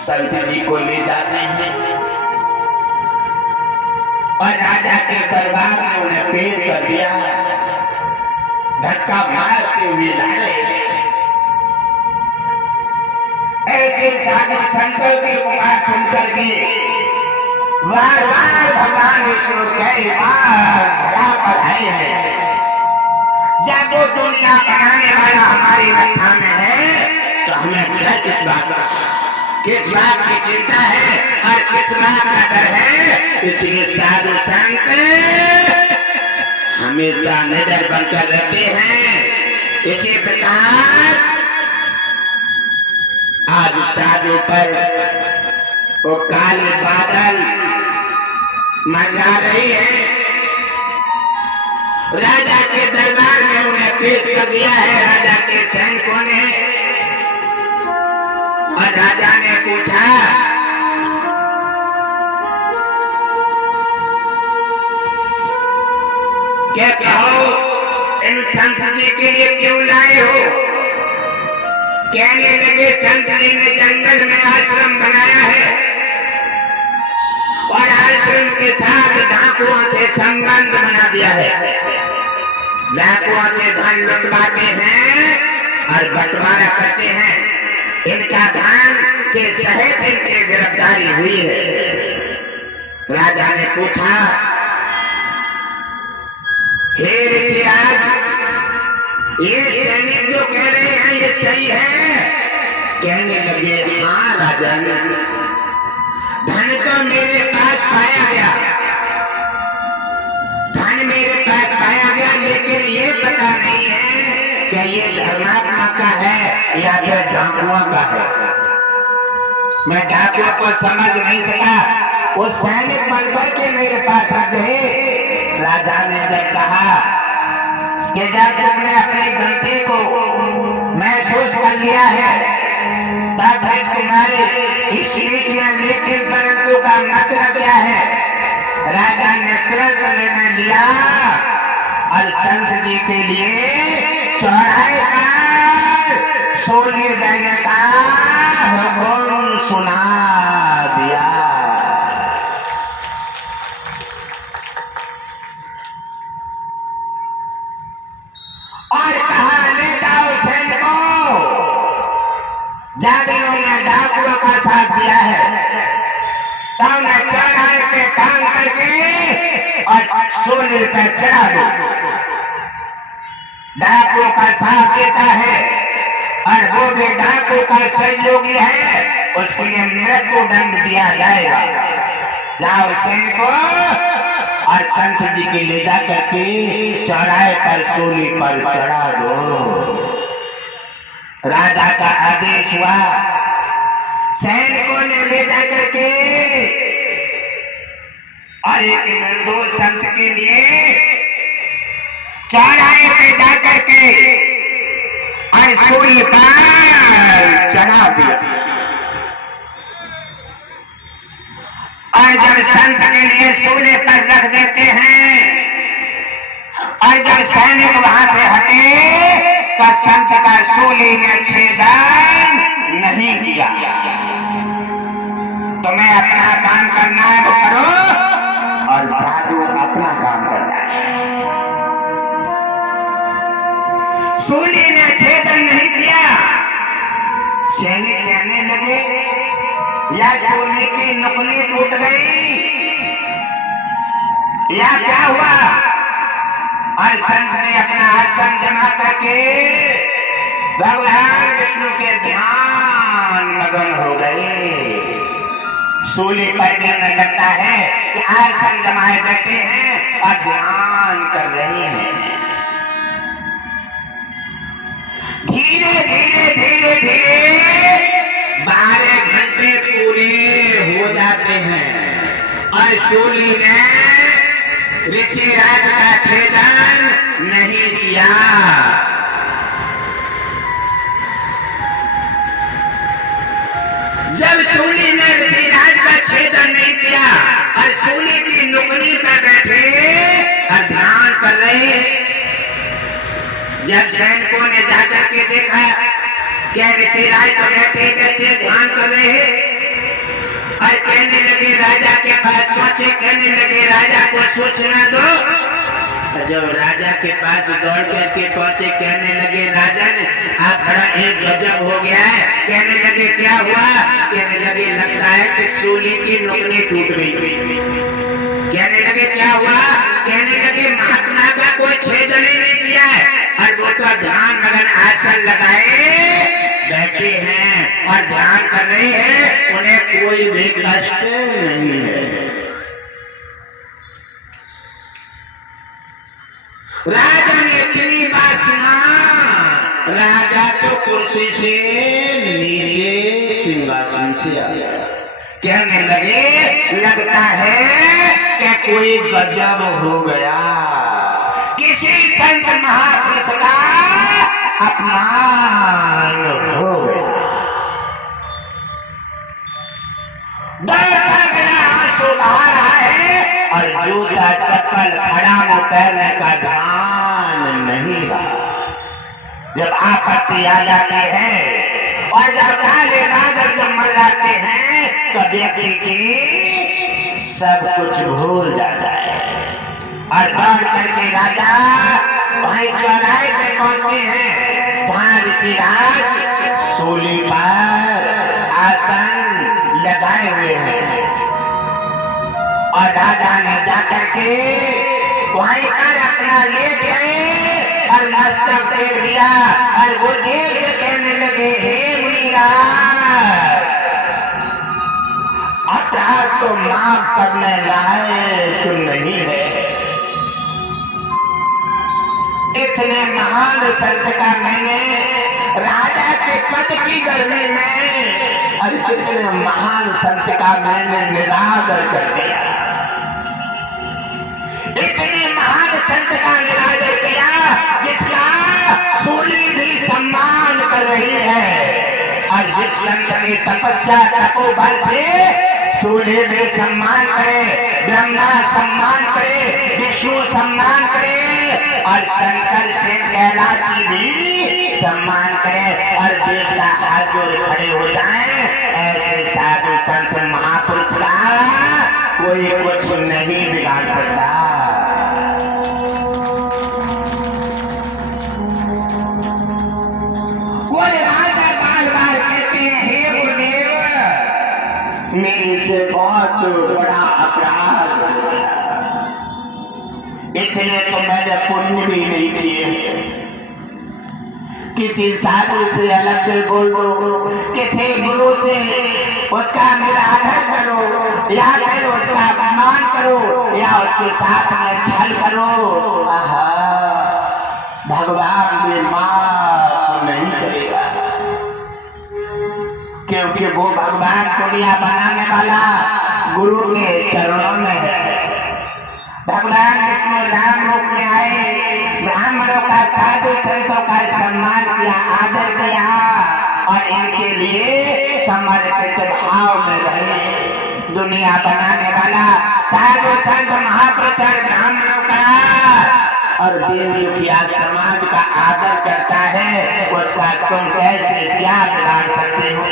संत जी को ले जाते हैं और राजा के दरबार में उन्हें पेश कर दिया। धक्का मारते हुए ला रहे हैं। ऐसे साधु संतों की पुकार सुनकर के बार बार भगवान विष्णु कई बार धरा पर आए हैं। जब वो दुनिया बनाने वाला हमारी रक्षा में है तो हमें डर किस बात का, किस बात की चिंता है और किस बात का डर है। इसलिए साधु संत हमेशा निडर बनकर रहते हैं। इसी प्रकार आज साधु पर वो काले बादल मंडरा रही है। राजा के दरबार में उन्हें पेश कर दिया है राजा के सैनिकों ने। और राजा ने पूछा, क्या कहो इन संत जी के लिए क्यों लाए हो? कहने लगे संत जी ने जंगल में आश्रम बनाया है और आश्रम के साथ डाकुओं से संबंध बना दिया है। डाकुओं से धन लुटवाते हैं और बंटवारा करते हैं। इनका धन के सहित इनकी गिरफ्तारी हुई है। राजा ने पूछा, हे ऋषिराज, ये सैनिक जो कह रहे हैं ये सही है? कहने लगे, हाँ राजा, धन तो मेरे पास पाया गया, धन मेरे पास पाया गया, लेकिन ये पता नहीं है क्या ये धर्मात्मा का है या फिर डाकुओं का है। मैं डाकुओं को समझ नहीं सका। वो सैनिक बनकर के मेरे पास आ गए। राजा ने जब कहा कि जब तुमने अपनी गलती को महसूस कर लिया है तब फिर तुम्हारे इस बीच में लेकिन परंतु का मतलब क्या है? राजा ने तुरंत निर्णय लिया और संत जी के लिए चौराहे पर सोने देने का हुक्म सुना दिया। और कहा, ले जाओ सैनिकों, जब इन्होंने डाकुओं का साथ दिया है तब उन्हें चौराहे पे टांग करके और सोने पर चढ़ा दो। डाकुओं का साथ देता है और वो भी डाकुओं का सहयोगी है, उसके लिए मृत्यु दंड दिया जाएगा। जाओ सैनिकों और संत जी के ले जा करके चौराहे पर सोने पर चढ़ा दो। राजा का आदेश हुआ। सैनिकों ने ले जा करके और एक निर्दोष संत के लिए चौराहे पे जा करके और सूली पर चढ़ा दिया। और जब संत के लिए सूली पर रख देते हैं और जब सैनिक वहां से हटे तो संत का सूली ने छेदन नहीं किया। तुम्हें अपना काम करना है वो करो और साधु अपना काम करना है। सूली ने छेदन नहीं किया। सैनिक कहने लगे, या सूली की नकुली टूट गई या क्या हुआ? और संत ने अपना आसन जमा करके भगवान विष्णु के ध्यान मगन हो गए। सूली पर निर्णय लगता है कि आसन जमाए बैठे हैं और ध्यान कर रहे हैं। धीरे धीरे धीरे धीरे 12 घंटे पूरे हो जाते हैं और सूली ने ऋषिराज का छेदन नहीं किया। जब सूली ने ऋषिराज का छेदन नहीं किया और सूली की नुकनी पर बैठे और ध्यान कर रहे, जब सैनिकों ने जाकर के देखा क्या ऋषिराज तो बैठे कैसे ध्यान कर रहे हैं और कहने लगे राजा के पास पहुंचे, कहने लगे राजा को सूचना दो। जब राजा के पास दौड़ करके पहुंचे, कहने लगे राजा ने आप बड़ा एक गजब हो गया है। कहने लगे क्या हुआ? कहने लगे लगता है कि सूली की नोकनी टूट गई। कहने लगे क्या हुआ? कहने लगे महात्मा का कोई छेदन ही नहीं किया है और वो तो ध्यान मगन आसन लगाए बैठे हैं और ध्यान कर रहे हैं, उन्हें कोई भी कष्ट नहीं है। राजा ने इतनी बात सुना, राजा तो कुर्सी से नीचे सिंहासन से आ गया। कहने लगे लगता है क्या कोई गजब हो गया, किसी संत महापुरुष का अपमान हो गया। डरता गया, आंसू बहा रहा है और जूता चप्पल खड़ामों पहनने का ध्यान नहीं रहा। जब आपत्ति आ जाती है और जब काले बादल जब मंडराते हैं तो व्यक्ति की सब कुछ भूल जाता है। और दौड़ करके राजा भाई चौराहे पे पहुंचते हैं जहां ऋषिराज सूली पर आसन लगाए हुए हैं। और राजा ने जाकर के वहीं पर अपना लेट गए और मस्तक टेक दिया और वो देर से कहने लगे हे मुनिराज, अपराध तो माफ करने लायक नहीं है। इतने महान संत का मैंने राजा के पद की गर्मी में और इतने महान संत का मैंने निरादर कर दिया। इतने महान संत का निरादर किया जिसका सूली भी सम्मान कर रही है और जिस संत की तपस्या तपोबल से सूली भी सम्मान करे, ब्रह्मा सम्मान करे, विष्णु सम्मान करे और शंकर से कैलाशी भी सम्मान करे और देवता हाथ जोड़ खड़े हो जाएं। ऐसे साधु संत महापुरुष का कोई कुछ नहीं बिगाड़ सकता। वो राजा बार बार कहते हैं हे गुरुदेव, मेरे से बहुत बड़ा अपराध हो गया। इतने तो मैंने पुण्य भी नहीं किए। किसी साधु से अलग में बोल दो, किसी गुरु से उसका निरादर करो या फिर उसका अपमान करो या उसके साथ में छल करो, भगवान भी माफ नहीं करेगा। क्योंकि वो भगवान दुनिया बनाने वाला गुरु के चरणों में है। भगवान विष्णु राम रूप में आए, ब्राह्मणों का साधु संतों का सम्मान किया, आदर किया और इनके लिए समर्पित भाव में रहे। दुनिया बनाने वाला साधु संत महापुरुष ब्राह्मणों का और दीन दुखिया समाज का आदर करता है, उसका तुम कैसे क्या बिगाड़ सकते हो।